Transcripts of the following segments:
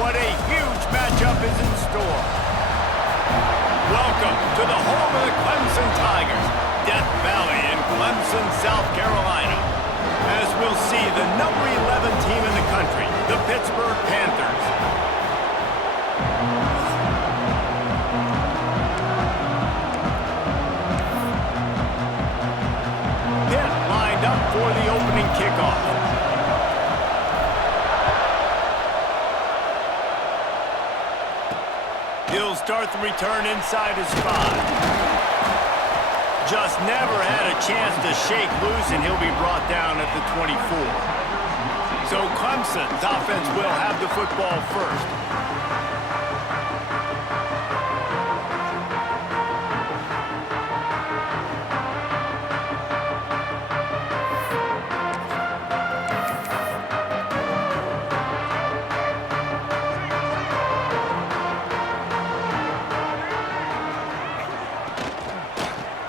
What a huge matchup is in store. Welcome to the home of the Clemson Tigers, Death Valley in Clemson, South Carolina. As we'll see, the number 11 team in the country, the Pittsburgh Panthers. Pitt lined up for the opening kickoff. He'll start the return inside his 5. Just never had a chance to shake loose, and he'll be brought down at the 24. So Clemson's offense will have the football first.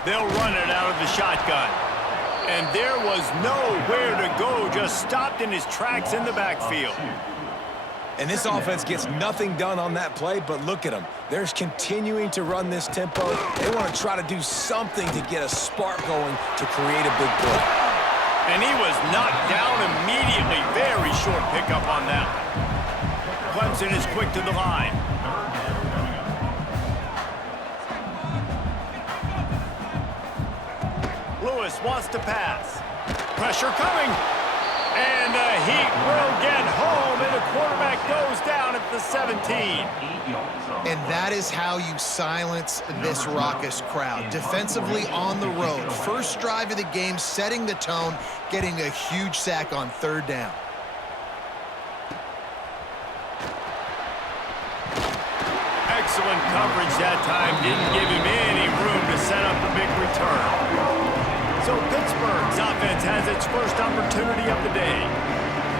They'll run it out of the shotgun. And there was nowhere to go, just stopped in his tracks in the backfield. And this offense gets nothing done on that play, but look at them. They're continuing to run this tempo. They want to try to do something to get a spark going to create a big play. And he was knocked down immediately. Very short pickup on that one. Clemson is quick to the line. Lewis wants to pass. Pressure coming. And the Heat will get home, and the quarterback goes down at the 17. And that is how you silence this raucous crowd. Defensively on the road. First drive of the game, setting the tone, getting a huge sack on 3rd down. Excellent coverage that time. Didn't give him any room to set up the big return. So Pittsburgh's offense has its first opportunity of the day.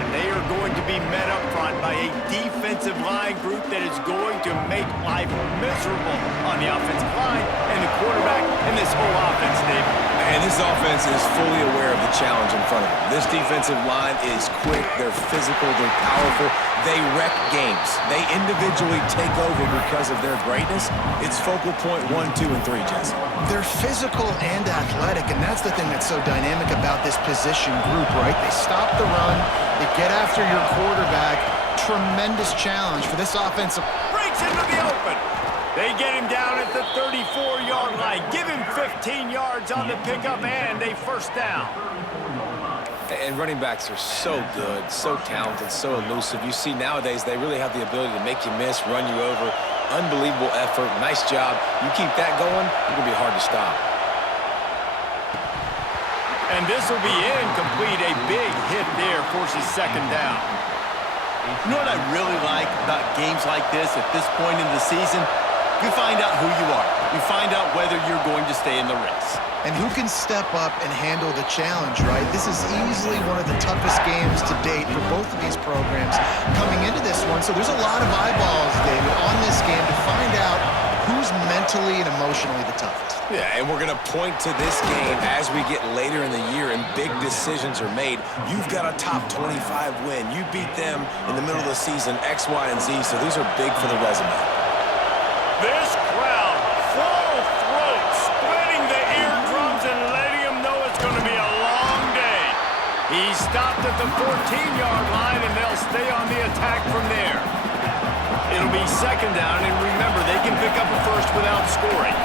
And they are going to be met up front by a defensive line group that is going to make life miserable on the offensive line and the quarterback and this whole offense, David. And this offense is fully aware of the challenge in front of them. This defensive line is quick, they're physical, they're powerful. They wreck games. They individually take over because of their greatness. It's focal point 1, 2, and 3, Jesse. They're physical and athletic, and that's the thing that's so dynamic about this position group, right? They stop the run, they get after your quarterback. Tremendous challenge for this offensive. Breaks into the open. They get him down at the 34-yard line. Give him 15 yards on the pickup and a first down. And running backs are so good, so talented, so elusive. You see nowadays they really have the ability to make you miss, run you over. Unbelievable effort. Nice job. You keep that going, it's going to be hard to stop. And this will be incomplete. A big hit there forces 2nd down. You know what I really like about games like this at this point in the season? You find out who you are. You find out whether you're going to stay in the race. And who can step up and handle the challenge, right? This is easily one of the toughest games to date for both of these programs coming into this one. So there's a lot of eyeballs, David, on this game to find out who's mentally and emotionally the toughest. Yeah, and we're going to point to this game as we get later in the year and big decisions are made. You've got a top 25 win. You beat them in the middle of the season, X, Y, and Z, so these are big for the resume. This crowd, full throat, splitting the eardrums and letting them know it's going to be a long day. He stopped at the 14-yard line, and they'll stay on the attack from there. It'll be 2nd down, and remember, they can pick up a first without scoring.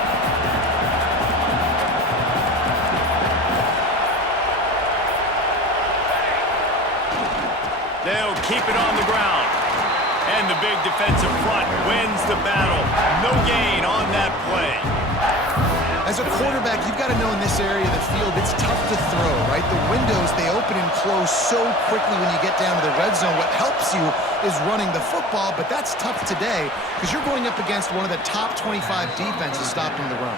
They'll keep it on the ground. And the big defensive front wins the battle. No gain on that play. As a quarterback, you've got to know in this area of the field, it's tough to throw, right? The windows, they open and close so quickly when you get down to the red zone. What helps you is running the football, but that's tough today because you're going up against one of the top 25 defenses stopping the run.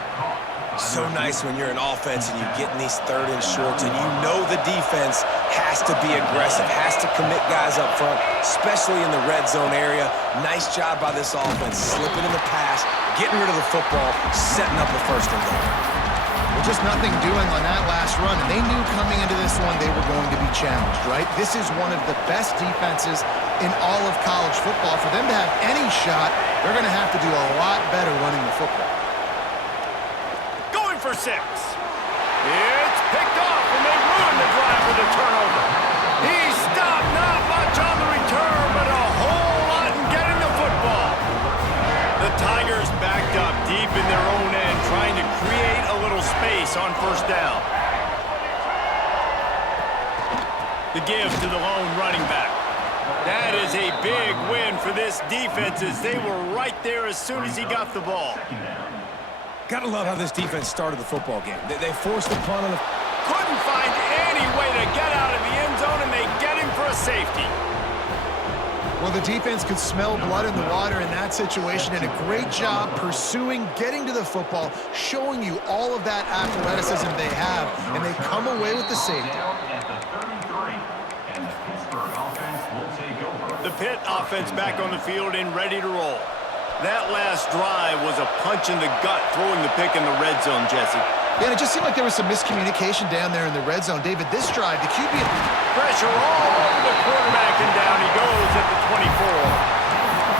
So nice when you're an offense and you get in these 3rd and shorts and you know the defense has to be aggressive, has to commit guys up front, especially in the red zone area. Nice job by this offense, slipping in the pass, getting rid of the football, setting up the 1st and goal. Just nothing doing on that last run, and they knew coming into this one they were going to be challenged, right? This is one of the best defenses in all of college football. For them to have any shot, they're going to have to do a lot better running the football. Going for 6. It's picked off, and they ruined the drive with a turnover. He stopped, not much on the return, but a whole lot in getting the football. The Tigers backed up deep in their own end, trying to create a little space on first down. The give to the lone running back. That is a big win for this defense, as they were right there as soon as he got the ball. Gotta love how this defense started the football game. They forced the punt on the... Couldn't find any way to get out of the end zone, and they get him for a safety. Well, the defense could smell blood in the water in that situation, and a great job pursuing, getting to the football, showing you all of that athleticism they have, and they come away with the safety. The Pitt offense back on the field and ready to roll. That last drive was a punch in the gut, throwing the pick in the red zone, Jesse. Yeah, and it just seemed like there was some miscommunication down there in the red zone. David, this drive, the QB... Pressure all over the quarterback, and down he goes at the 24.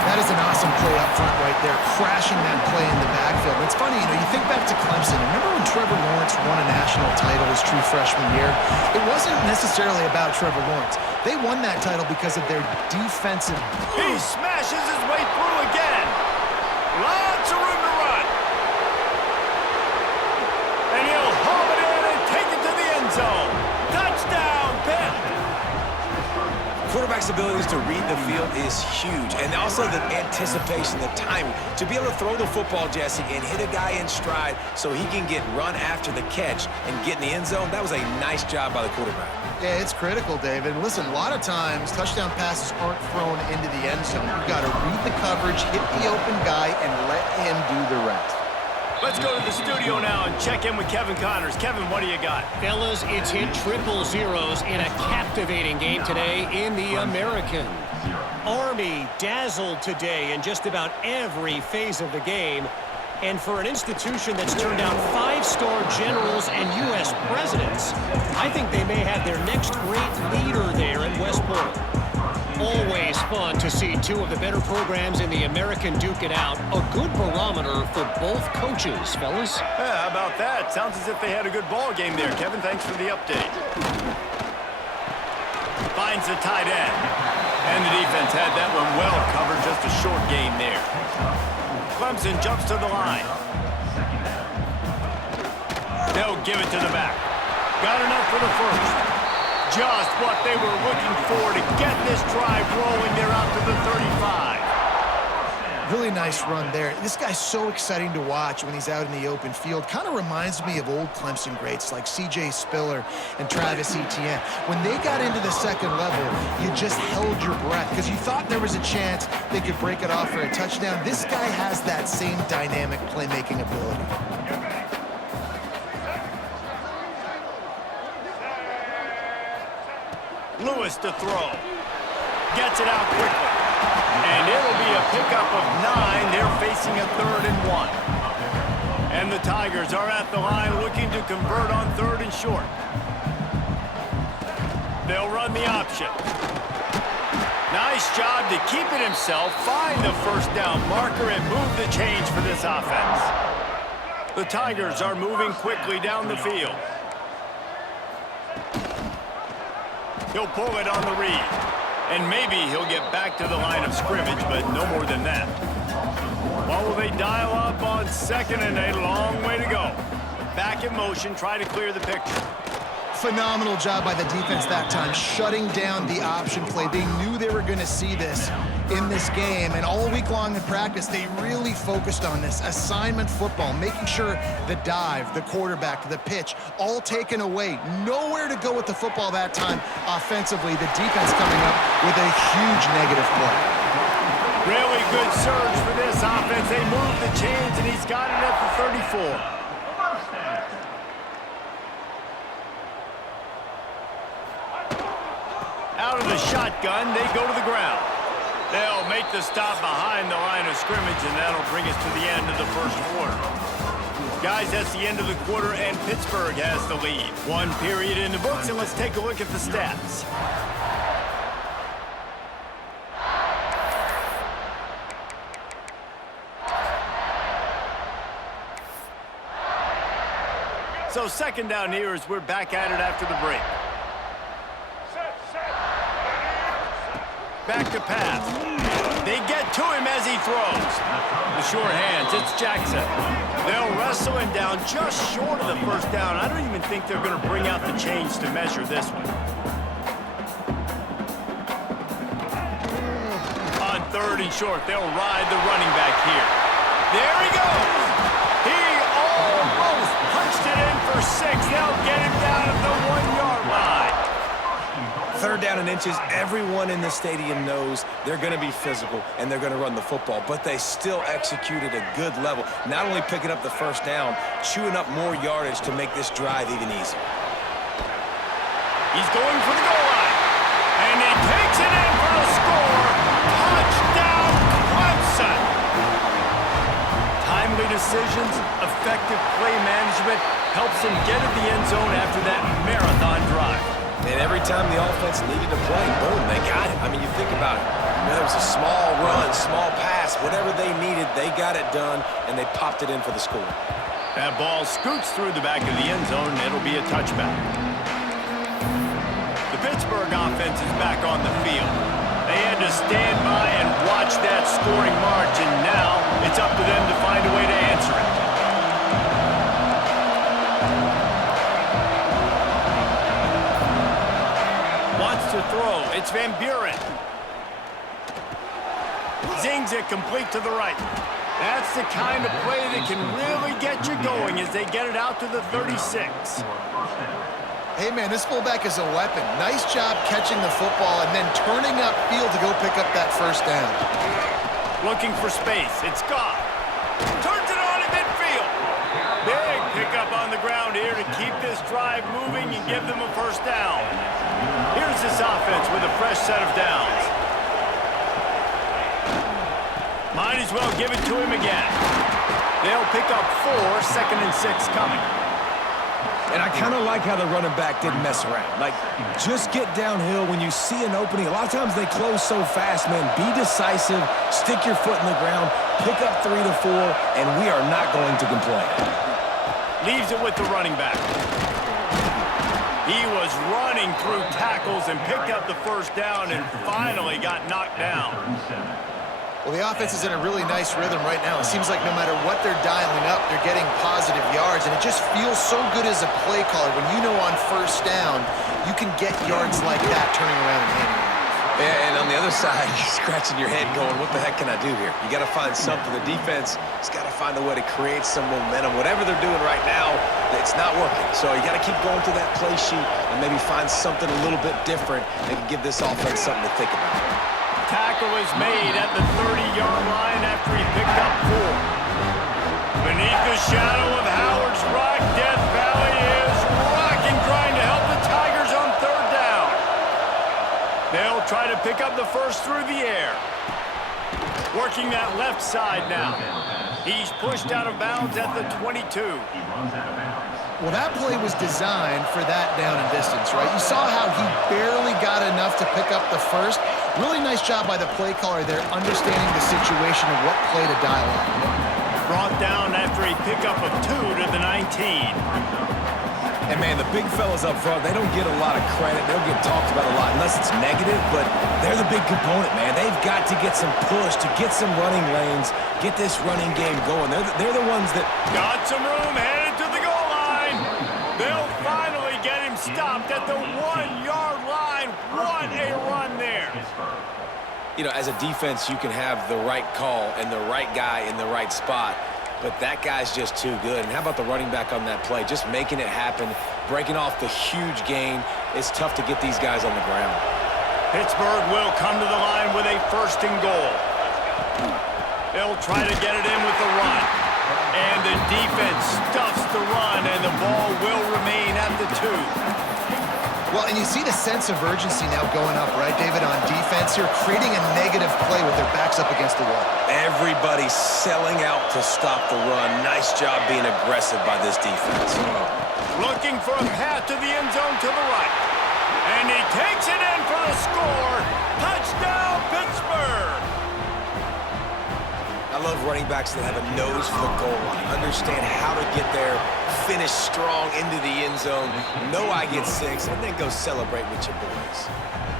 That is an awesome play up front right there, crashing that play in the backfield. It's funny, you know, you think back to Clemson. Remember when Trevor Lawrence won a national title his true freshman year? It wasn't necessarily about Trevor Lawrence. They won that title because of their defensive... He smashes his way through again. Lots of room to run. And he'll haul it in and take it to the end zone. Touchdown, Pitt. Quarterback's abilities to read the field is huge, and also the anticipation, the timing. To be able to throw the football, Jesse, and hit a guy in stride so he can get run after the catch and get in the end zone, that was a nice job by the quarterback. Yeah, it's critical, David. Listen, a lot of times, touchdown passes aren't thrown into the end zone. You've got to read the coverage, hit the open guy, and let him do the rest. Let's go to the studio now and check in with Kevin Connors. Kevin, what do you got? Fellas, it's hit triple zeros in a captivating game today in the American. Army dazzled today in just about every phase of the game. And for an institution that's turned out 5-star generals and U.S. presidents, I think they may have their next great leader there at West Point. Always fun to see two of the better programs in the American duke it out. A good barometer for both coaches, fellas. Yeah, how about that? Sounds as if they had a good ball game there. Kevin, thanks for the update. Finds the tight end. And the defense had that one well covered. Just a short game there. Clemson jumps to the line. They'll give it to the back. Got enough for the first. Just what they were looking for to get this drive rolling. They're out to the 35. Really nice run there. This guy's so exciting to watch when he's out in the open field. Kind of reminds me of old Clemson greats like C.J. Spiller and Travis Etienne. When they got into the second level, you just held your breath because you thought there was a chance they could break it off for a touchdown. This guy has that same dynamic playmaking ability. Lewis to throw. Gets it out quickly. And it'll be a pickup of 9. They're facing a 3rd and 1. And the Tigers are at the line looking to convert on 3rd and short. They'll run the option. Nice job to keep it himself, find the first down marker, and move the change for this offense. The Tigers are moving quickly down the field. He'll pull it on the read. And maybe he'll get back to the line of scrimmage, but no more than that. What will they dial up on 2nd and a long way to go? Back in motion, try to clear the picture. Phenomenal job by the defense that time, shutting down the option play. They knew they were going to see this in this game, and all week long in practice, they really focused on this. Assignment football, making sure the dive, the quarterback, the pitch, all taken away. Nowhere to go with the football that time offensively. The defense coming up with a huge negative play. Really good surge for this offense. They move the chains, and he's got it at the 34. Out of the shotgun, they go to the ground. They'll make the stop behind the line of scrimmage, and that'll bring us to the end of the first quarter. Guys, that's the end of the quarter, and Pittsburgh has the lead. One period in the books, and let's take a look at the stats. So second down here as we're back at it after the break. Back to pass. They get to him as he throws. The short hands, it's Jackson. They'll wrestle him down just short of the first down. I don't even think they're going to bring out the chains to measure this one. On third and short, they'll ride the running back here. There he goes. He almost punched it in for 6. They'll get him down at the 1-yard line. Third down and inches, everyone in the stadium knows they're going to be physical and they're going to run the football, but they still execute at a good level. Not only picking up the first down, chewing up more yardage to make this drive even easier. He's going for the goal line, and he takes it in for a score. Touchdown, Clemson! Timely decisions, effective play management helps him get in the end zone after that marathon drive. And every time the offense needed to play, boom, they got it. I mean, you think about it. Whether it was a small run, small pass, whatever they needed, they got it done, and they popped it in for the score. That ball scoots through the back of the end zone, and it'll be a touchback. The Pittsburgh offense is back on the field. They had to stand by and watch that scoring march, and now it's up to them to find a way to answer it. To throw, it's Van Buren. Zings it complete to the right. That's the kind of play that can really get you going as they get it out to the 36. Hey, man, this fullback is a weapon. Nice job catching the football and then turning upfield to go pick up that first down. Looking for space. It's Scott. Turns it on at midfield. Big pickup on the ground here to keep this drive moving and give them a first down. Here's this offense with a fresh set of downs. Might as well give it to him again. They'll pick up 4, second and 6 coming. And I kind of like how the running back didn't mess around. Like, just get downhill when you see an opening. A lot of times they close so fast, man. Be decisive, stick your foot in the ground, pick up 3 to 4, and we are not going to complain. Leaves it with the running back. He was running through tackles and picked up the first down and finally got knocked down. Well, the offense is in a really nice rhythm right now. It seems like no matter what they're dialing up, they're getting positive yards, and it just feels so good as a play caller when you know on first down you can get yards like that turning around and handing it. Yeah, and on the other side, you're scratching your head going, what the heck can I do here? You got to find something. The defense has got to find a way to create some momentum. Whatever they're doing right now, it's not working. So you got to keep going through that play sheet and maybe find something a little bit different that can give this offense something to think about. Tackle is made at the 30-yard line after he picked up 4. Beneath the shadow of Howard's Rock, Death Valley is rocking, trying to help the Tigers on third down. They'll try to pick up the first through the air. Working that left side now. He's pushed out of bounds at the 22. Well, that play was designed for that down and distance, right? You saw how he barely got enough to pick up the first. Really nice job by the play caller there, understanding the situation and what play to dial up. Brought down after a pickup of 2 to the 19. And, man, the big fellas up front, they don't get a lot of credit. They don't get talked about a lot unless it's negative, but they're the big component, man. They've got to get some push, to get some running lanes, get this running game going. They're the ones that... Got some room, headed to the goal line. They'll finally get him stopped at the 1-yard line. What a run there. You know, as a defense, you can have the right call and the right guy in the right spot, but that guy's just too good. And how about the running back on that play? Just making it happen, breaking off the huge gain. It's tough to get these guys on the ground. Pittsburgh will come to the line with a first and goal. They'll try to get it in with the run. And the defense stuffs the run, and the ball will remain at the 2. Well, and you see the sense of urgency now going up, right, David, on defense here, creating a negative play with their backs up against the wall. Everybody's selling out to stop the run. Nice job being aggressive by this defense. Looking for a path to the end zone to the right. And he takes it in for the score. Touchdown, Pittsburgh! I love running backs that have a nose for the goal line. Understand how to get there, finish strong into the end zone, know I get 6, and then go celebrate with your boys.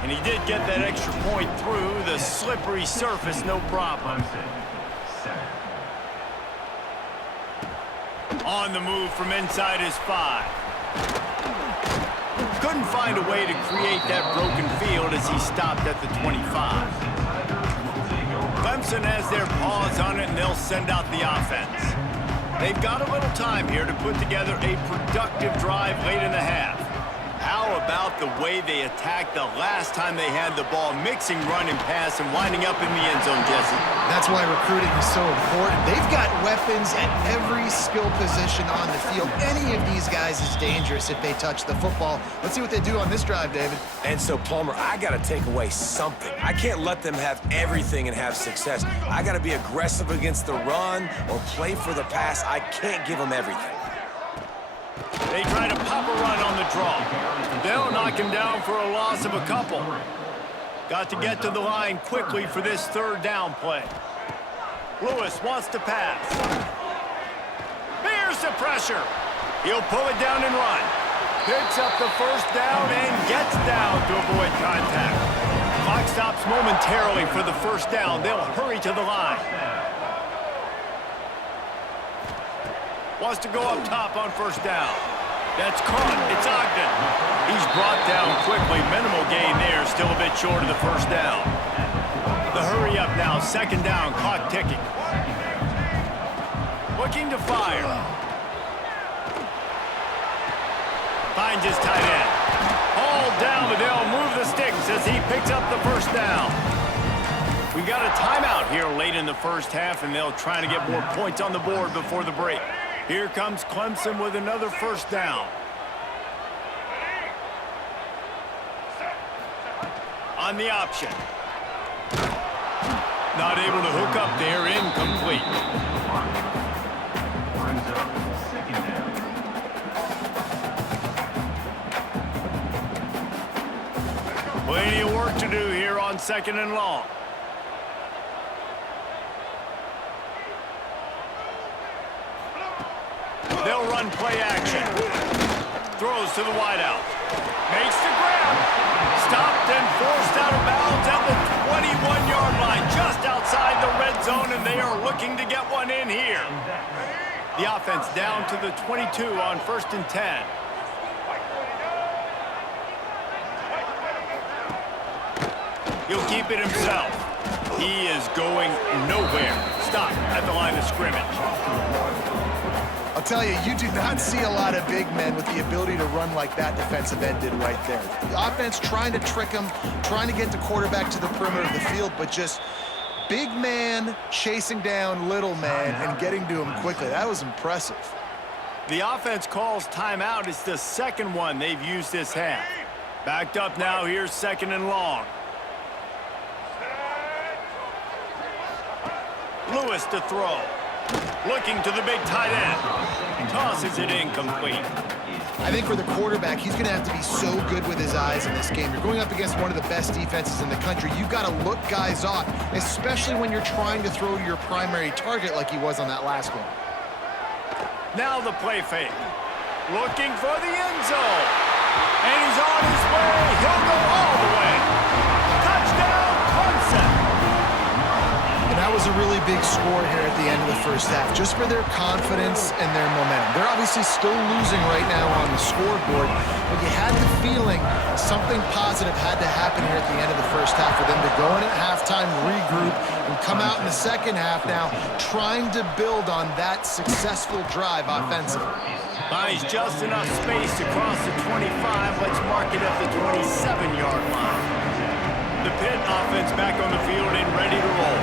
And he did get that extra point through the slippery surface, no problem. On the move from inside his 5. Couldn't find a way to create that broken field as he stopped at the 25. Clemson has their paws on it, and they'll send out the offense. They've got a little time here to put together a productive drive late in the half. How about the way they attacked the last time they had the ball, mixing run and pass and winding up in the end zone, Jesse? That's why recruiting is so important. They've got weapons at every skill position on the field. Any of these guys is dangerous if they touch the football. Let's see what they do on this drive, David. And so, Palmer, I got to take away something. I can't let them have everything and have success. I got to be aggressive against the run or play for the pass. I can't give them everything. They try to pop a run on the draw. They'll knock him down for a loss of a couple. Got to get to the line quickly for this third down play. Lewis wants to pass. Here's the pressure. He'll pull it down and run. Picks up the first down and gets down to avoid contact. Clock stops momentarily for the first down. They'll hurry to the line. Wants to go up top on first down. That's caught. It's Ogden. He's brought down quickly. Minimal gain there. Still a bit short of the first down. The hurry up now. Second down. Clock ticking. Looking to fire. Finds his tight end. Hauled down, but they'll move the sticks as he picks up the first down. We got a timeout here late in the first half, and they'll try to get more points on the board before the break. Here comes Clemson with another first down. On the option. Not able to hook up there, incomplete. Plenty of work to do here on second and long. They'll run play action. Throws to the wideout. Makes the grab. Stopped and forced out of bounds at the 21-yard line, just outside the red zone, and they are looking to get one in here. The offense down to the 22 on 1st and 10. He'll keep it himself. He is going nowhere. Stop at the line of scrimmage. I'll tell you, you do not see a lot of big men with the ability to run like that defensive end did right there. The offense trying to trick him, trying to get the quarterback to the perimeter of the field, but just big man chasing down little man and getting to him quickly. That was impressive. The offense calls timeout. It's the second one they've used this half. Backed up now. Here's second and long. Lewis to throw. Looking to the big tight end. Tosses it incomplete. I think for the quarterback, he's going to have to be so good with his eyes in this game. You're going up against one of the best defenses in the country. You've got to look guys off, especially when you're trying to throw to your primary target like he was on that last one. Now the play fake. Looking for the end zone. And he's on his way. He'll go all the way. Touchdown, Clemson. And that was a really big score here at the end of the first half, just for their confidence and their momentum. They're obviously still losing right now on the scoreboard, but you had the feeling something positive had to happen here at the end of the first half for them to go in at halftime, regroup, and come out in the second half now trying to build on that successful drive offensively. Buys just enough space to cross the 25. Let's mark it at the 27-yard line. The Pitt offense back on the field and ready to roll.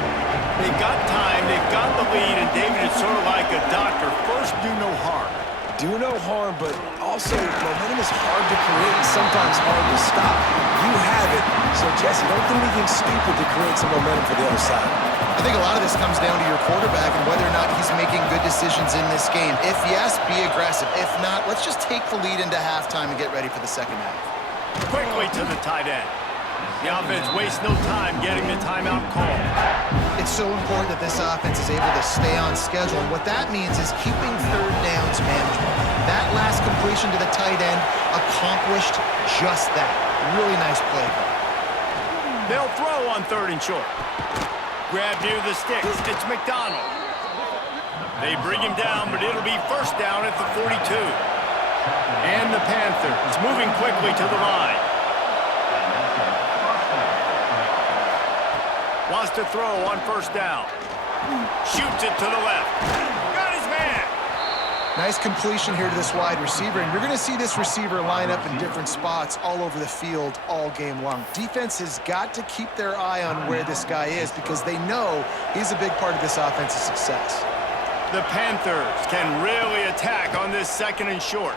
They've got time, they've got the lead, and David, it's sort of like a doctor. First, do no harm. do no harm, but also momentum is hard to create and sometimes hard to stop. You have it, so Jesse, don't do anything stupid to create some momentum for the other side. I think a lot of this comes down to your quarterback and whether or not he's making good decisions in this game. If yes, be aggressive. If not, let's just take the lead into halftime and get ready for the second half. Quickly to the tight end. The offense wastes no time getting the timeout call. It's so important that this offense is able to stay on schedule. And what that means is keeping third downs manageable. That last completion to the tight end accomplished just that. Really nice play. They'll throw on 3rd and short. Grab near the sticks. It's McDonald. They bring him down, but it'll be first down at the 42. And the Panthers moving quickly to the line. Wants to throw on 1st down. Shoots it to the left. Got his man. Nice completion here to this wide receiver, and you're going to see this receiver line up in different spots all over the field all game long. Defense has got to keep their eye on where this guy is because they know he's a big part of this offense's success. The Panthers can really attack on this 2nd and short.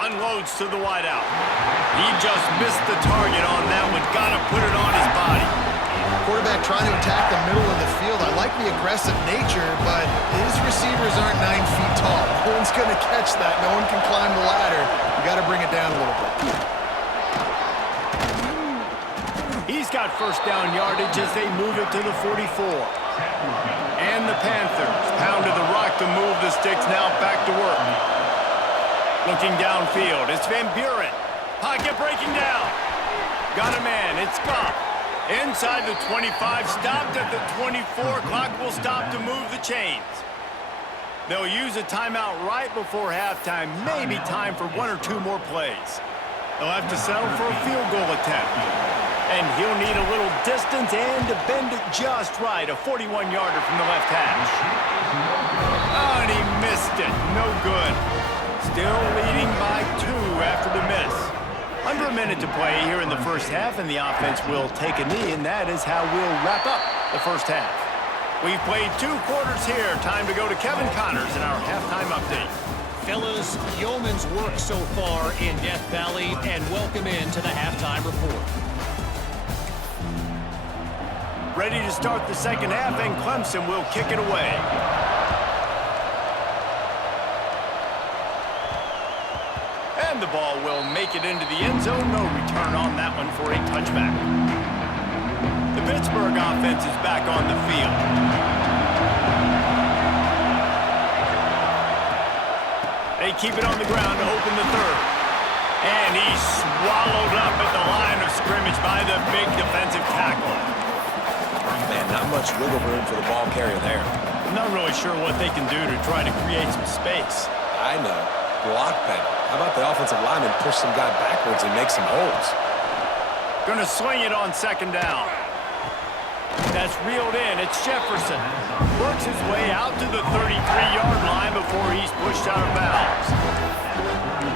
Unloads to the wideout. He just missed the target on that one. Got to put it on his body. Quarterback trying to attack the middle of the field. I like the aggressive nature, but his receivers aren't 9 feet tall. No one's going to catch that. No one can climb the ladder. You got to bring it down a little bit. He's got 1st down yardage as they move it to the 44. And the Panthers pounded the rock to move the sticks, now back to work. Looking downfield, it's Van Buren. Pocket breaking down. Got a man, it's Goff. Inside the 25, stopped at the 24. Clock will stop to move the chains. They'll use a timeout right before halftime. Maybe time for 1 or 2 more plays. They'll have to settle for a field goal attempt. And he'll need a little distance and to bend it just right. A 41-yarder from the left hash. Oh, and he missed it. No good. Still leading by 2 after the miss. Under a minute to play here in the 1st half, and the offense will take a knee, and that is how we'll wrap up the 1st half. We've played 2 quarters here. Time to go to Kevin Connors in our halftime update. Fellas, yeoman's work so far in Death Valley, and welcome into the halftime report. Ready to start the 2nd half, and Clemson will kick it away. And the ball will make it into the end zone. No return on that one for a touchback. The Pittsburgh offense is back on the field. They keep it on the ground to open the 3rd. And he's swallowed up at the line of scrimmage by the big defensive tackle. Man, not much wiggle room for the ball carrier there. I'm not really sure what they can do to try to create some space. I know. Block pedal. How about the offensive lineman push some guy backwards and make some holes? Gonna swing it on 2nd down. That's reeled in. It's Jefferson. Works his way out to the 33-yard line before he's pushed out of bounds.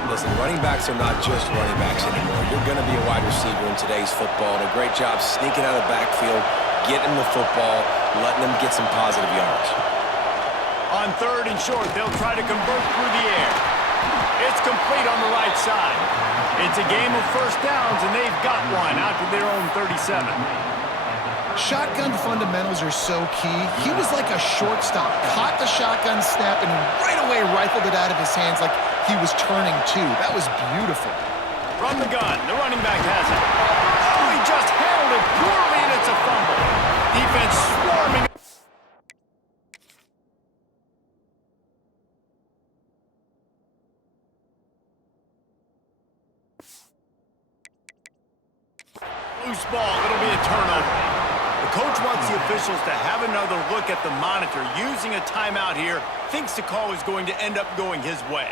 Listen, running backs are not just running backs anymore. You're going to be a wide receiver in today's football. And a great job sneaking out of the backfield, getting the football, letting them get some positive yards. On 3rd and short, they'll try to convert through the air. It's complete on the right side. It's a game of 1st downs, and they've got one out to their own 37. Shotgun fundamentals are so key. He was like a shortstop. Caught the shotgun snap and right away rifled it out of his hands like he was turning too. That was beautiful. From the gun, the running back has it. Oh, he just handled it poorly, and it's a fumble. Defense swarming. Loose ball, it'll be a turnover. The coach wants the officials to have another look at the monitor. Using a timeout here, thinks the call is going to end up going his way.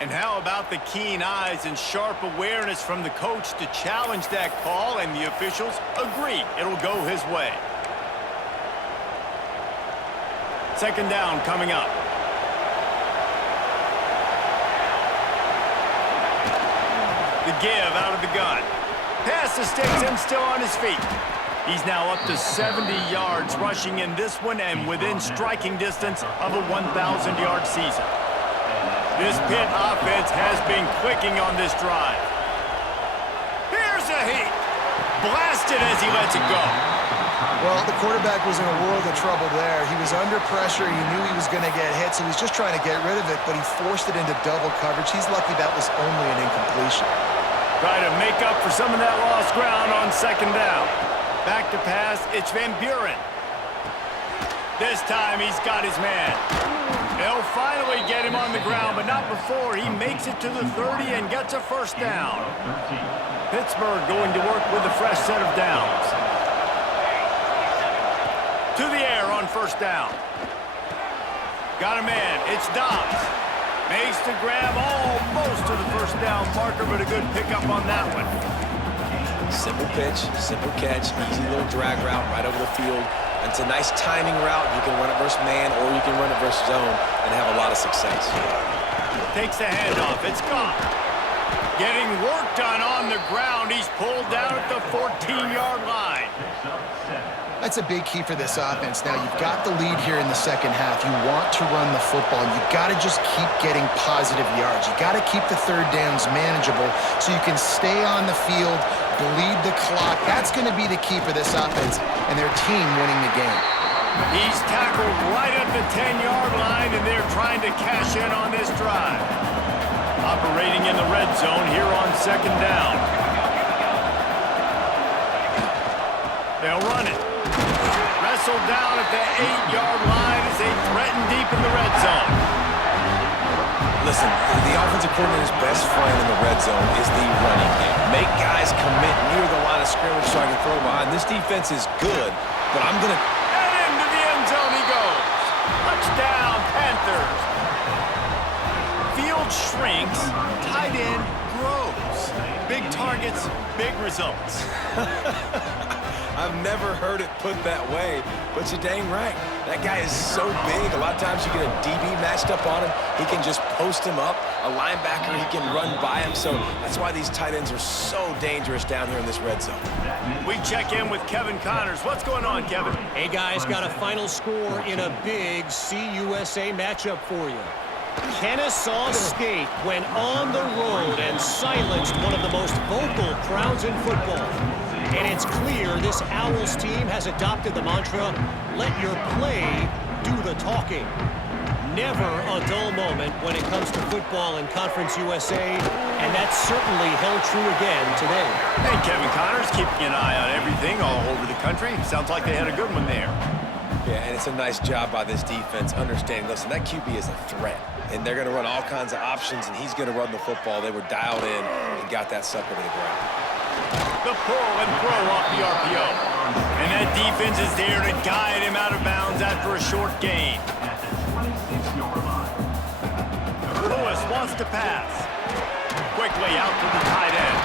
And how about the keen eyes and sharp awareness from the coach to challenge that call, and the officials agree it'll go his way. 2nd down coming up. The give out of the gun. Past the sticks and still on his feet. He's now up to 70 yards rushing in this one and within striking distance of a 1,000-yard season. This Pitt offense has been clicking on this drive. Here's a heat. Blasted as he lets it go. Well, the quarterback was in a world of trouble there. He was under pressure. He knew he was going to get hit, so he's just trying to get rid of it, but he forced it into double coverage. He's lucky that was only an incompletion. Try to make up for some of that lost ground on second down. Back to pass, it's Van Buren. This time he's got his man. They'll finally get him on the ground, but not before he makes it to the 30 and gets a first down. Pittsburgh going to work with a fresh set of downs. To the air on first down. Got a man, it's Dobbs. Makes the grab almost to the first down marker, but a good pickup on that one. Simple pitch, simple catch, easy little drag route right over the field. And it's a nice timing route. You can run it versus man or you can run it versus zone and have a lot of success. Takes the handoff. It's gone. Getting work done on the ground. He's pulled down at the 14-yard line. That's a big key for this offense. Now, you've got the lead here in the second half. You want to run the football. You've got to just keep getting positive yards. You've got to keep the third downs manageable so you can stay on the field, bleed the clock. That's going to be the key for this offense and their team winning the game. He's tackled right at the 10-yard line, and they're trying to cash in on this drive. Operating in the red zone here on second down. They'll run it. Wrestled down at the 8-yard line as they threaten deep in the red zone. Listen, the offensive coordinator's best friend in the red zone is the running game. Make guys commit near the line of scrimmage so I can throw behind. This defense is good, but I'm going to... And into the end zone he goes. Touchdown, Panthers. Field shrinks, tight end grows. Big targets, big results. I've never heard it put that way, but you're dang right. That guy is so big. A lot of times you get a DB matched up on him. He can just post him up. A linebacker, he can run by him. So that's why these tight ends are so dangerous down here in this red zone. We check in with Kevin Connors. What's going on, Kevin? Hey, guys, got a final score in a big CUSA matchup for you. Kennesaw State went on the road and silenced one of the most vocal crowds in football. And it's clear this Owls team has adopted the mantra, let your play do the talking. Never a dull moment when it comes to football in Conference USA, and that's certainly held true again today. Hey, Kevin Connors, keeping an eye on everything all over the country. Sounds like they had a good one there. Yeah, and it's a nice job by this defense understanding, listen, that QB is a threat. And they're going to run all kinds of options, and he's going to run the football. They were dialed in and got that sucker to the ground. The pull and throw off the RPO. And that defense is there to guide him out of bounds after a short gain. Lewis wants to pass. Quickly out to the tight end.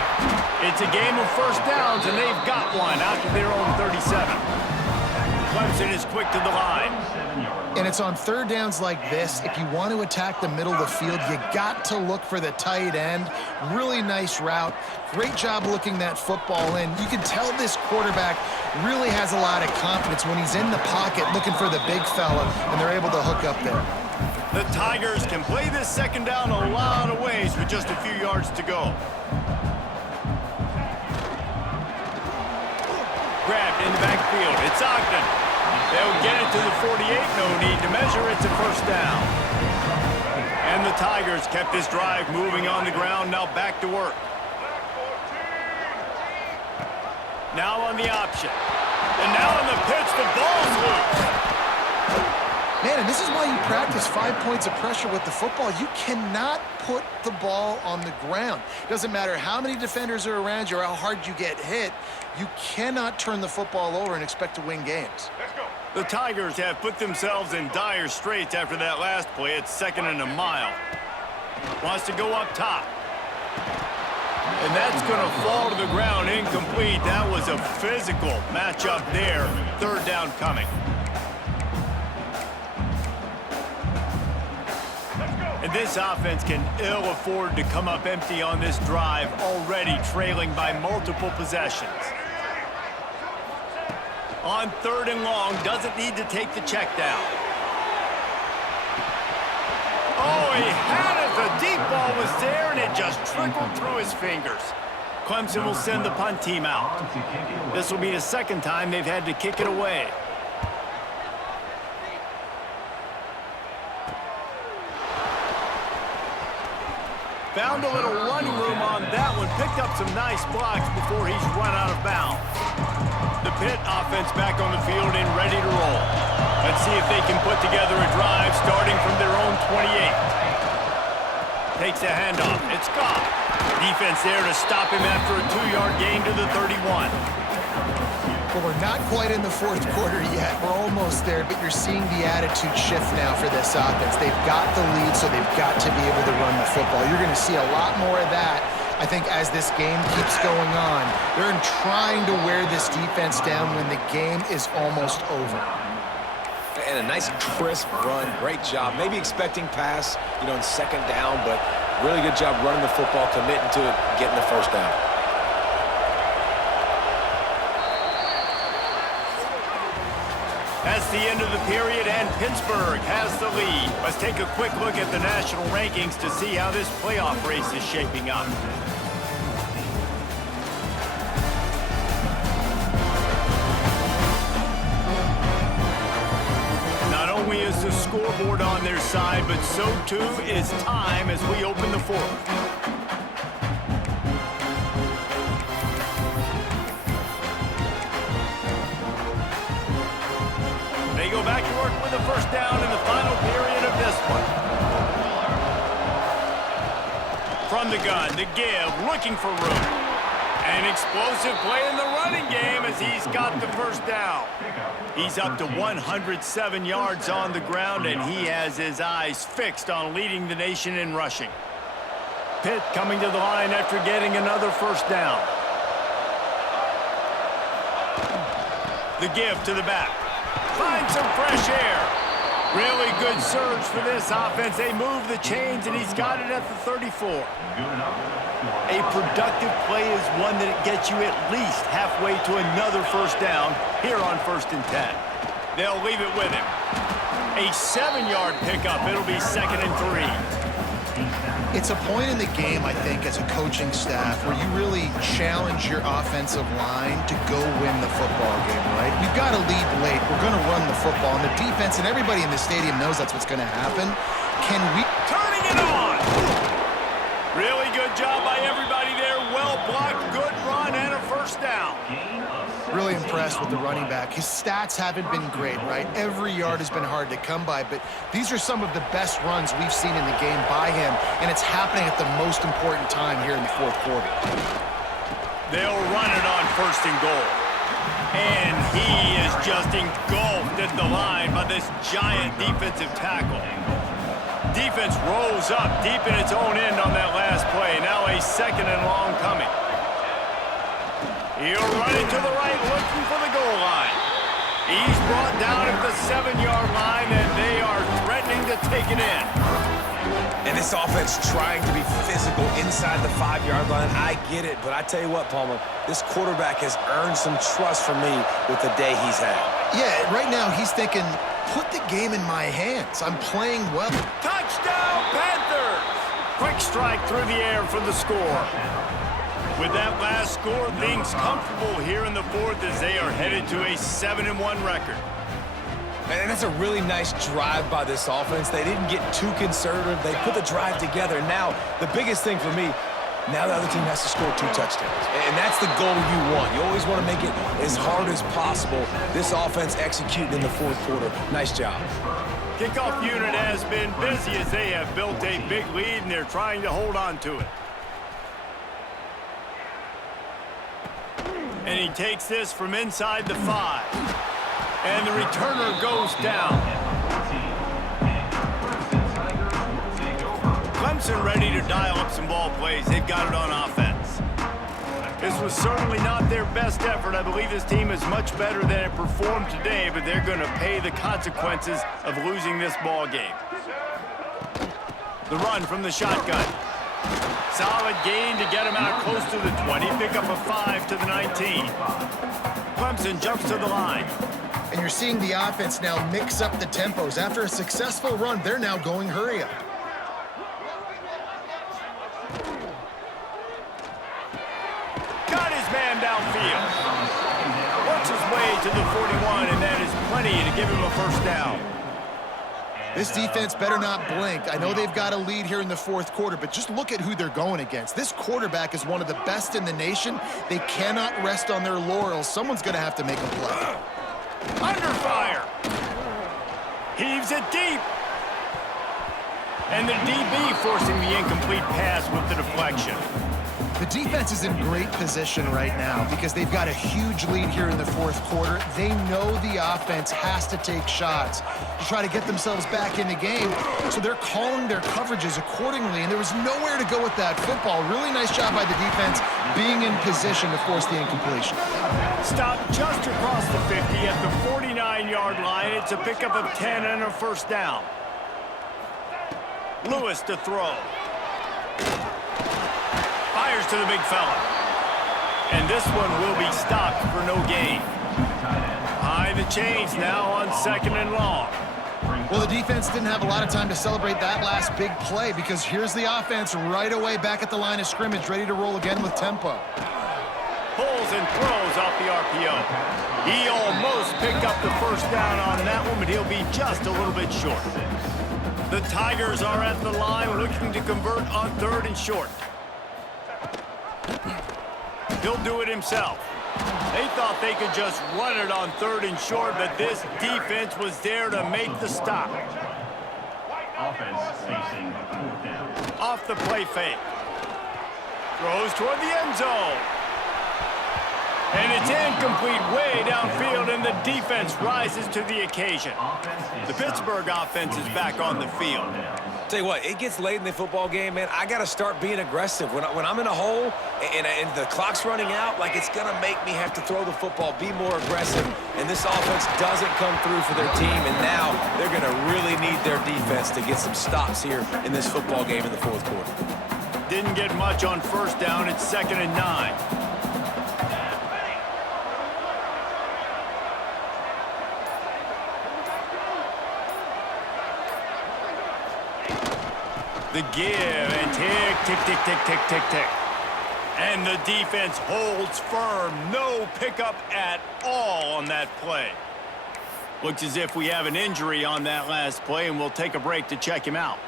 It's a game of first downs, and they've got one out to their own 37. Clemson is quick to the line. And it's on third downs like this, if you want to attack the middle of the field, you got to look for the tight end. Really nice route. Great job looking that football in. You can tell this quarterback really has a lot of confidence when he's in the pocket looking for the big fella, and they're able to hook up there. The Tigers can play this second down a lot of ways with just a few yards to go. Grabbed in the backfield. It's Ogden. They'll get it to the 48. No need to measure. It's a first down. And the Tigers kept this drive moving on the ground. Now back to work. Now on the option. And now on the pitch, the ball's loose. Man, and this is why you practice 5 points of pressure with the football. You cannot put the ball on the ground. Doesn't matter how many defenders are around you or how hard you get hit. You cannot turn the football over and expect to win games. Let's go. The Tigers have put themselves in dire straits after that last play. It's 2nd and a mile. Wants to go up top. And that's going to fall to the ground incomplete. That was a physical matchup there. Third down coming. Let's go. And this offense can ill afford to come up empty on this drive, already trailing by multiple possessions. On 3rd and long, doesn't need to take the check down. Oh, he had it. The deep ball was there, and it just trickled through his fingers. Clemson will send the punt team out. This will be the 2nd time they've had to kick it away. Found a little running room on that one. Picked up some nice blocks before he's run out of bounds. The Pitt offense back on the field and ready to roll. Let's see if they can put together a drive starting from their own 28. Takes a handoff. It's gone. Defense there to stop him after a 2-yard gain to the 31. Well, we're not quite in the 4th quarter yet. We're almost there, but you're seeing the attitude shift now for this offense. They've got the lead, so they've got to be able to run the football. You're going to see a lot more of that, I think, as this game keeps going on. They're trying to wear this defense down when the game is almost over. And a nice crisp run. Great job. Maybe expecting pass, in 2nd down, but really good job running the football, committing to it, getting the 1st down. That's the end of the period, and Pittsburgh has the lead. Let's take a quick look at the national rankings to see how this playoff race is shaping up. Not only is the scoreboard on their side, but so too is time as we open the 4th. They go back to work with a 1st down in the final period of this one. From the gun, the give, looking for room. An explosive play in the running game as he's got the 1st down. He's up to 107 yards on the ground, and he has his eyes fixed on leading the nation in rushing. Pitt coming to the line after getting another 1st down. The give to the back. Find some fresh air. Really good surge for this offense. They move the chains, and he's got it at the 34. A productive play is one that gets you at least halfway to another 1st down here on 1st and 10. They'll leave it with him. A 7-yard pickup. It'll be 2nd and 3. It's a point in the game, I think, as a coaching staff where you really challenge your offensive line to go win the football game, right? We've got to lead late. We're going to run the football. And the defense and everybody in the stadium knows that's what's going to happen. Can we... Turning it on! Really good job by everybody there. Well blocked, good run, and a 1st down. Really impressed with the running back. His stats haven't been great, right? Every yard has been hard to come by, but these are some of the best runs we've seen in the game by him, and it's happening at the most important time here in the 4th quarter. They'll run it on 1st and goal. And he is just engulfed at the line by this giant defensive tackle. Defense rolls up deep in its own end on that last play. Now a 2nd and long coming. He'll run it to the right, looking for the goal line. He's brought down at the 7-yard line, and they are threatening to take it in. And this offense trying to be physical inside the 5-yard line. I get it, but I tell you what, Palmer, this quarterback has earned some trust from me with the day he's had. Yeah, right now he's thinking, put the game in my hands. I'm playing well. Touchdown, Panthers! Quick strike through the air for the score. With that last score, things comfortable here in the 4th as they are headed to a 7-1 record. And that's a really nice drive by this offense. They didn't get too conservative. They put the drive together. Now, the biggest thing for me, now the other team has to score 2 touchdowns. And that's the goal you want. You always want to make it as hard as possible. This offense executing in the 4th quarter. Nice job. Kickoff unit has been busy as they have built a big lead, and they're trying to hold on to it. And he takes this from inside the 5. And the returner goes down. Clemson ready to dial up some ball plays. They've got it on offense. This was certainly not their best effort. I believe this team is much better than it performed today, but they're going to pay the consequences of losing this ball game. The run from the shotgun. Solid gain to get him out close to the 20. Pick up a 5 to the 19. Clemson jumps to the line. And you're seeing the offense now mix up the tempos. After a successful run, they're now going hurry up. Got his man downfield. Works his way to the 41, and that is plenty to give him a first down. This defense better not blink. I know they've got a lead here in the fourth quarter, but just look at who they're going against. This quarterback is one of the best in the nation. They cannot rest on their laurels. Someone's going to have to make a play. Under fire. Heaves it deep. And the DB forcing the incomplete pass with the deflection. The defense is in great position right now because they've got a huge lead here in the fourth quarter. They know the offense has to take shots to try to get themselves back in the game, so they're calling their coverages accordingly, and there was nowhere to go with that football. Really nice job by the defense being in position to force the incompletion. Stopped just across the 50 at the 49-yard line. It's a pickup of 10 and a first down. Lewis to throw. Fires to the big fella. And this one will be stopped for no gain. High the chains now on second and long. Well, the defense didn't have a lot of time to celebrate that last big play because here's the offense right away back at the line of scrimmage, ready to roll again with tempo. Pulls and throws off the RPO. He almost picked up the first down on that one, but he'll be just a little bit short. The Tigers are at the line looking to convert on third and short. He'll do it himself. They thought they could just run it on third and short, but this defense was there to make the stop. Offense facing fourth down. Off the play fake. Throws toward the end zone. And it's incomplete way downfield, and the defense rises to the occasion. The Pittsburgh offense is back on the field. Tell you what, it gets late in the football game, man. I got to start being aggressive. When I'm in a hole and the clock's running out, like it's going to make me have to throw the football, be more aggressive. And this offense doesn't come through for their team, and now they're going to really need their defense to get some stops here in this football game in the fourth quarter. Didn't get much on first down. It's 2nd and 9. The give and tick, tick, tick, tick, tick, tick, tick. And the defense holds firm. No pickup at all on that play. Looks as if we have an injury on that last play, and we'll take a break to check him out.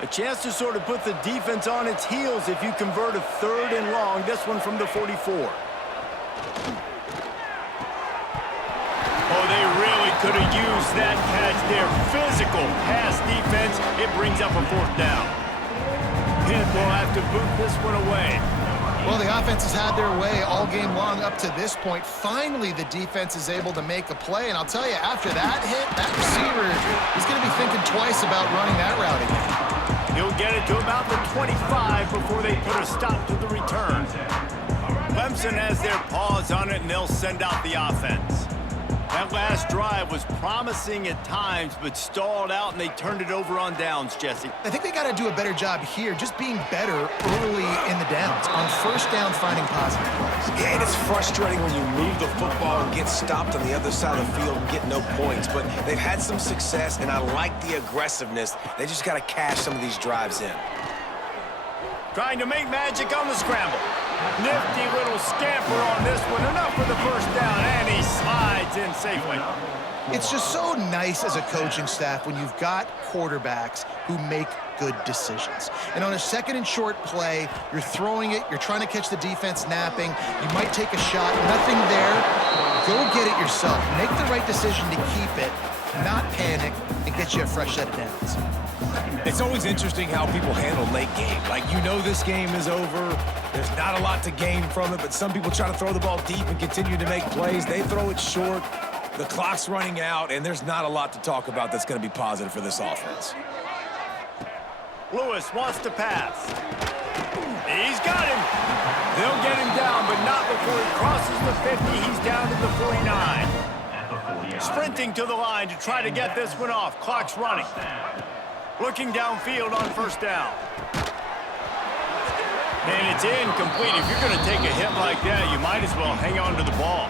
A chance to sort of put the defense on its heels if you convert a third and long. This one from the 44. Oh, they really could have used that catch there. Physical pass defense. It brings up a fourth down. Pitt will have to boot this one away. Well, the offense has had their way all game long up to this point. Finally, the defense is able to make a play. And I'll tell you, after that hit, that receiver is going to be thinking twice about running that route again. He'll get it to about the 25 before they put a stop to the return. Clemson has their paws on it, and they'll send out the offense. That last drive was promising at times, but stalled out, and they turned it over on downs, Jesse. I think they got to do a better job here, just being better early in the downs. On first down, finding positive plays. Yeah, and it's frustrating when you move the football and get stopped on the other side of the field and get no points. But they've had some success, and I like the aggressiveness. They just got to cash some of these drives in. Trying to make magic on the scramble. Nifty little scamper on this one. Enough for the first down, and he slides in safely. It's just so nice as a coaching staff when you've got quarterbacks who make good decisions. And on a second and short play, you're throwing it, you're trying to catch the defense napping, you might take a shot, nothing there. Go get it yourself. Make the right decision to keep it, not panic, and get you a fresh set of downs. It's always interesting how people handle late game. Like, you know this game is over. There's not a lot to gain from it, but some people try to throw the ball deep and continue to make plays. They throw it short. The clock's running out, and there's not a lot to talk about that's going to be positive for this offense. Lewis wants to pass. He's got him. They'll get him down, but not before he crosses the 50. He's down to the 49. Sprinting to the line to try to get this one off. Clock's running. Looking downfield on first down. And it's incomplete. If you're going to take a hit like that, you might as well hang on to the ball.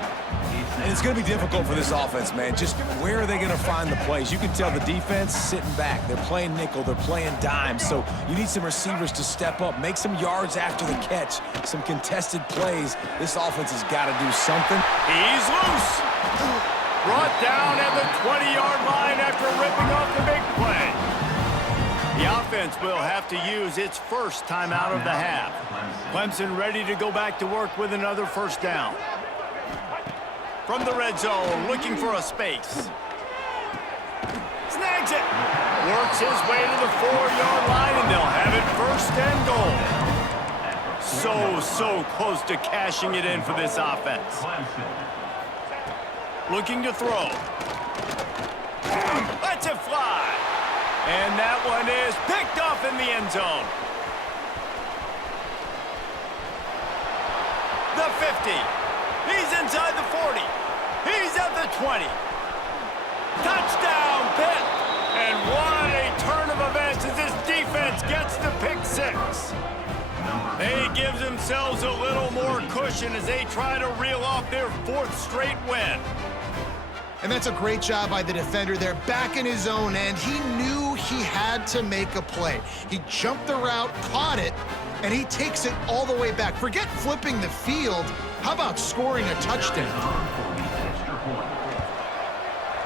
And it's going to be difficult for this offense, man. Just where are they going to find the plays? You can tell the defense sitting back. They're playing nickel. They're playing dime. So you need some receivers to step up, make some yards after the catch, some contested plays. This offense has got to do something. He's loose. Brought down at the 20-yard line after ripping off the big play. The offense will have to use its first timeout of the half. Clemson ready to go back to work with another first down. From the red zone, looking for a space. Snags it. Works his way to the 4-yard line, and they'll have it first and goal. So close to cashing it in for this offense. Looking to throw. Lets it fly. And that one is picked off in the end zone. The 50. He's inside the 40. He's at the 20. Touchdown, Pitt. And what a turn of events as this defense gets the pick 6. They give themselves a little more cushion as they try to reel off their 4th straight win. And that's a great job by the defender there, back in his own end. He knew he had to make a play. He jumped the route, caught it, and he takes it all the way back. Forget flipping the field. How about scoring a touchdown?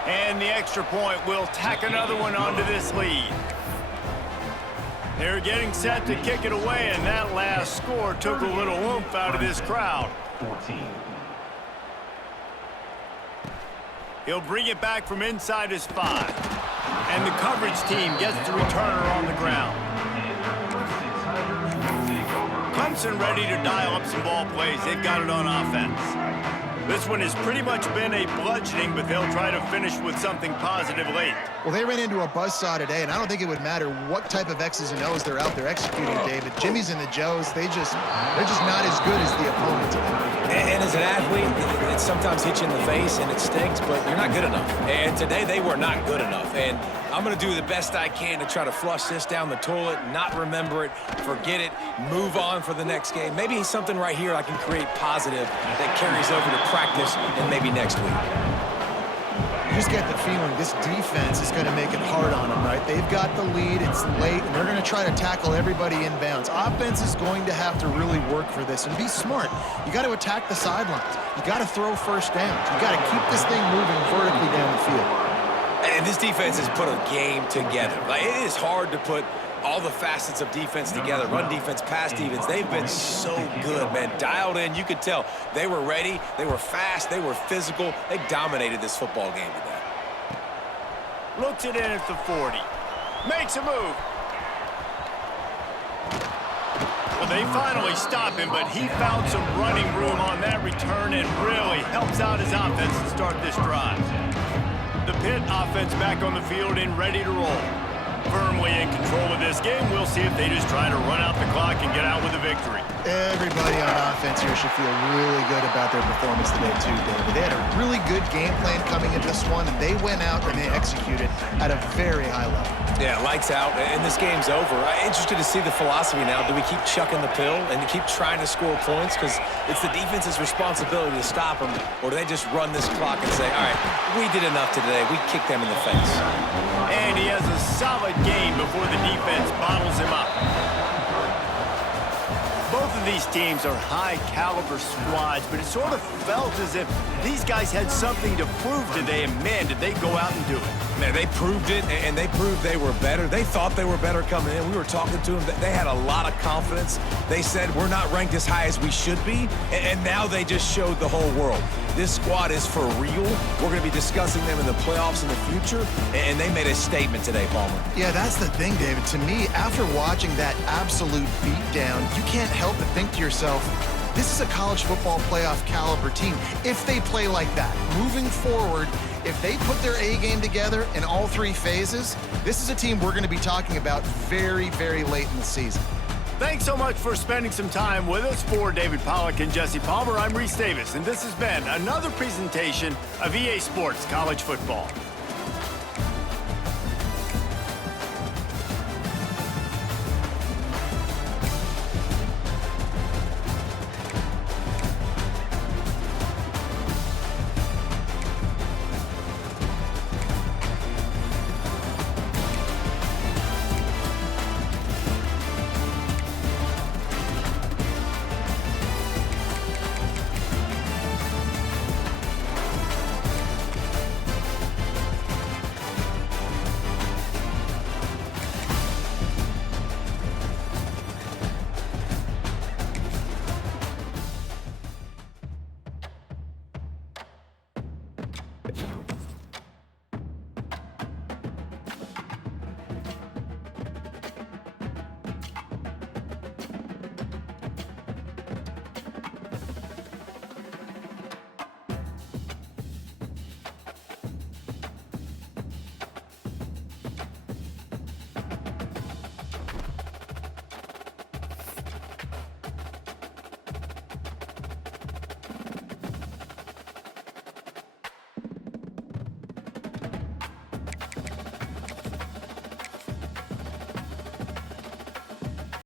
And the extra point will tack another one onto this lead. They're getting set to kick it away, and that last score took a little oomph out of this crowd. 14. He'll bring it back from inside his 5. And the coverage team gets the returner on the ground. Clemson ready to dial up some ball plays. They've got it on offense. This one has pretty much been a bludgeoning, but they'll try to finish with something positive late. Well, they ran into a buzzsaw today, and I don't think it would matter what type of X's and O's they're out there executing, David. Jimmy's and the Joes, they're just not as good as the opponent today. And as an athlete, it sometimes hits you in the face and it stings, but you're not good enough. And today they were not good enough. And I'm going to do the best I can to try to flush this down the toilet, not remember it, forget it, move on for the next game. Maybe something right here I can create positive that carries over to practice and maybe next week. You just get the feeling this defense is going to make it hard on them, right? They've got the lead, it's late, and they're going to try to tackle everybody inbounds. Offense is going to have to really work for this and be smart. You got to attack the sidelines. You got to throw first downs. You got to keep this thing moving vertically down the field. And this defense has put a game together. Like, it is hard to put all the facets of defense together. Run defense, pass defense. They've been so good, man. Dialed in. You could tell they were ready. They were fast. They were physical. They dominated this football game today. Looks it in at the 40. Makes a move. Well, they finally stop him, but he found some running room on that return and really helps out his offense to start this drive. The Pitt offense back on the field and ready to roll. Firmly in control of this game. We'll see if they just try to run out the clock and get out with a victory. Everybody on offense here should feel really good about their performance today, too, David. They had a really good game plan coming into this one, and they went out and they executed at a very high level. Yeah, lights out, and this game's over. I'm interested to see the philosophy now. Do we keep chucking the pill and keep trying to score points? Because it's the defense's responsibility to stop them, or do they just run this clock and say, all right, we did enough today. We kicked them in the face. And he has a solid game before the defense bottles him up. Both of these teams are high-caliber squads, but it sort of felt as if these guys had something to prove today, and man, did they go out and do it. Man, they proved it, and they proved they were better. They thought they were better coming in. We were talking to them. They had a lot of confidence. They said, we're not ranked as high as we should be, and now they just showed the whole world. This squad is for real. We're going to be discussing them in the playoffs in the future, and they made a statement today, Palmer. Yeah, that's the thing, David. To me, after watching that absolute beatdown, you can't help but think to yourself, this is a college football playoff caliber team. If they play like that, moving forward, if they put their A game together in all 3 phases, this is a team we're going to be talking about very, very late in the season. Thanks so much for spending some time with us. For David Pollack and Jesse Palmer, I'm Reese Davis, and this has been another presentation of EA Sports College Football.